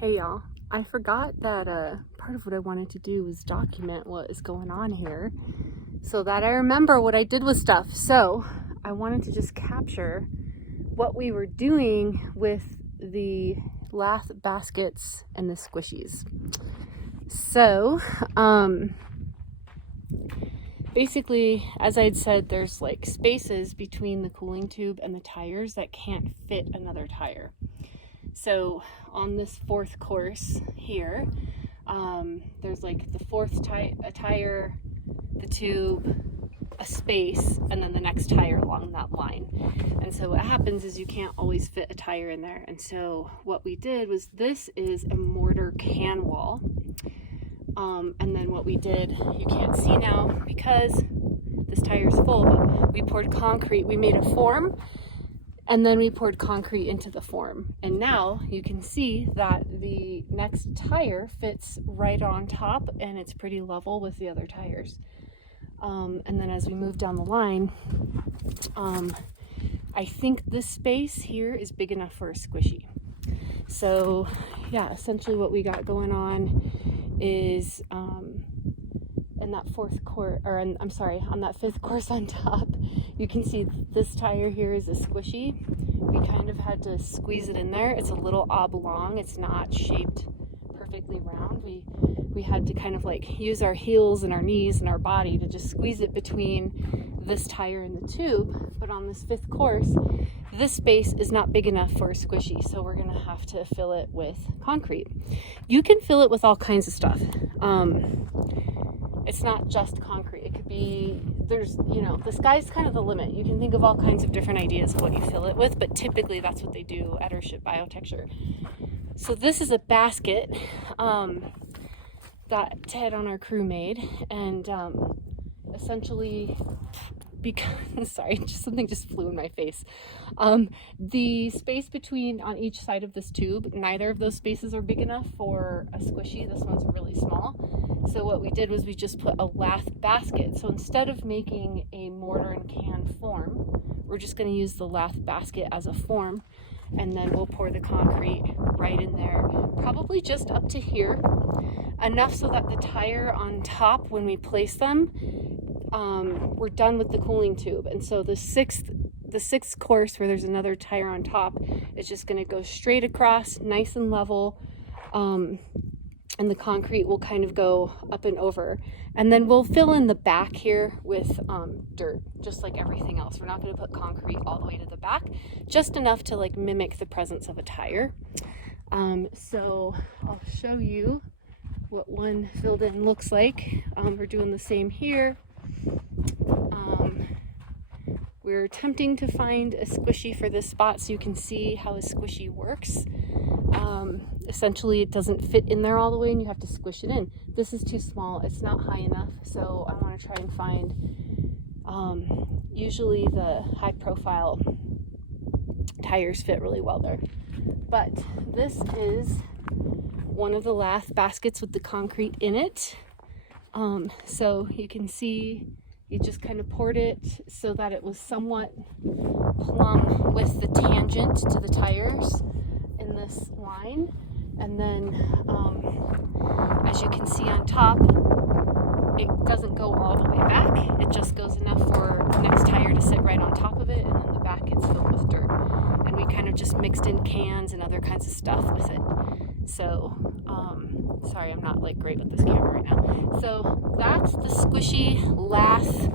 Hey y'all, I forgot that part of what I wanted to do was document what is going on here so that I remember what I did with stuff. So I wanted to just capture what we were doing with the lathe baskets and the squishies. So basically, as I had said, there's like spaces between the cooling tube and the tires that can't fit another tire. So on this fourth course here, there's like the fourth tire, the tube, a space, and then the next tire along that line. And so what happens is you can't always fit a tire in there. And so what we did was, this is a mortar can wall. And then what we did, you can't see now because this tire is full, but we poured concrete. We made a form, and then we poured concrete into the form. And now you can see that the next tire fits right on top, and it's pretty level with the other tires. And then as we move down the line, I think this space here is big enough for a squishy. So yeah, essentially what we got going on is in that fourth course, or on that fifth course on top, you can see this tire here is a squishy. We kind of had to squeeze it in there. It's a little oblong. It's not shaped perfectly round. We had to kind of like use our heels and our knees and our body to just squeeze it between this tire and the tube. But on this fifth course, this space is not big enough for a squishy, so we're gonna have to fill it with concrete. You can fill it with all kinds of stuff. It's not just concrete. It could be, the sky's kind of the limit. You can think of all kinds of different ideas of what you fill it with, but typically that's what they do at our ship Biotecture. So this is a basket that Ted on our crew made, and essentially, because something just flew in my face. The space between on each side of this tube, neither of those spaces are big enough for a squishy. This one's really small. So what we did was we just put a lathe basket. So instead of making a mortar and can form, we're just going to use the lathe basket as a form, and then we'll pour the concrete right in there, probably just up to here, enough so that the tire on top, when we place them, we're done with the cooling tube. And so the sixth course, where there's another tire on top, is just going to go straight across, nice and level, and the concrete will kind of go up and over. And then we'll fill in the back here with dirt, just like everything else. We're not going to put concrete all the way to the back, just enough to like mimic the presence of a tire. So I'll show you what one filled in looks like. We're doing the same here. We're attempting to find a squishy for this spot so you can see how a squishy works. Essentially, it doesn't fit in there all the way and you have to squish it in. This is too small. It's not high enough, so I want to try and find usually the high profile tires fit really well there. But this is one of the lathe baskets with the concrete in it. So you can see you just kind of poured it so that it was somewhat plumb with the tangent to the tires in this line. And then, as you can see on top, it doesn't go all the way back. It just goes enough for the next tire to sit right on top of it, and then the back gets filled with dirt. And we kind of just mixed in cans and other kinds of stuff with it. So, sorry, I'm not like great with this camera right now. So that's the squishy lathe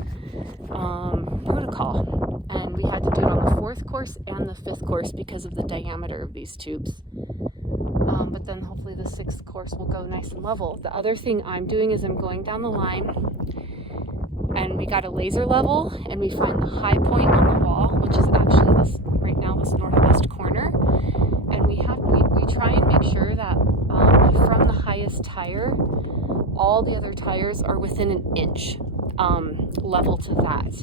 protocol. And we had to do it on the fourth course and the fifth course because of the diameter of these tubes. But then hopefully the sixth course will go nice and level. The other thing I'm doing is I'm going down the line, and we got a laser level, and we find the high point on the wall, which is actually this northwest corner. And we try and make sure that from the highest tire, all the other tires are within an inch level to that,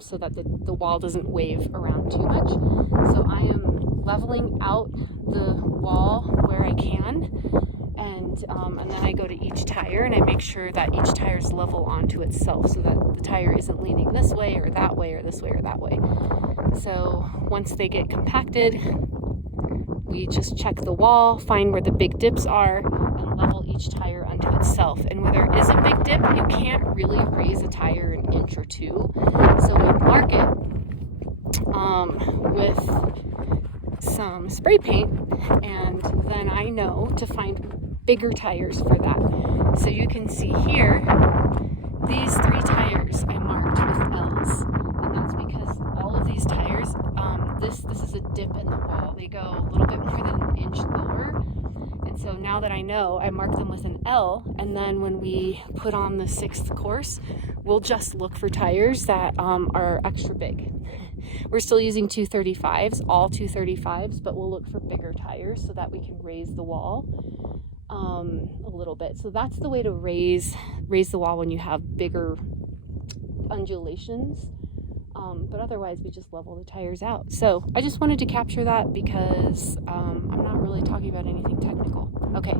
so that the wall doesn't wave around too much. So I am leveling out the wall where I can, and then I go to each tire and I make sure that each tire is level onto itself, so that the tire isn't leaning this way or that way or this way or that way. So once they get compacted, we just check the wall, find where the big dips are, and level each tire unto itself. And where there is a big dip, you can't really raise a tire an inch or two. So we mark it with some spray paint, and then I know to find bigger tires for that. So you can see here, these 3 tires I marked with L's, and that's because all of these tires, this is a dip in the wall. They go a little bit more than an inch lower, and so now that I know, I mark them with an L, and then when we put on the 6th course, we'll just look for tires that are extra big. We're still using 235s, all 235s, but we'll look for bigger tires so that we can raise the wall a little bit. So that's the way to raise the wall when you have bigger undulations. But otherwise, we just level the tires out. So I just wanted to capture that because I'm not really talking about anything technical. Okay,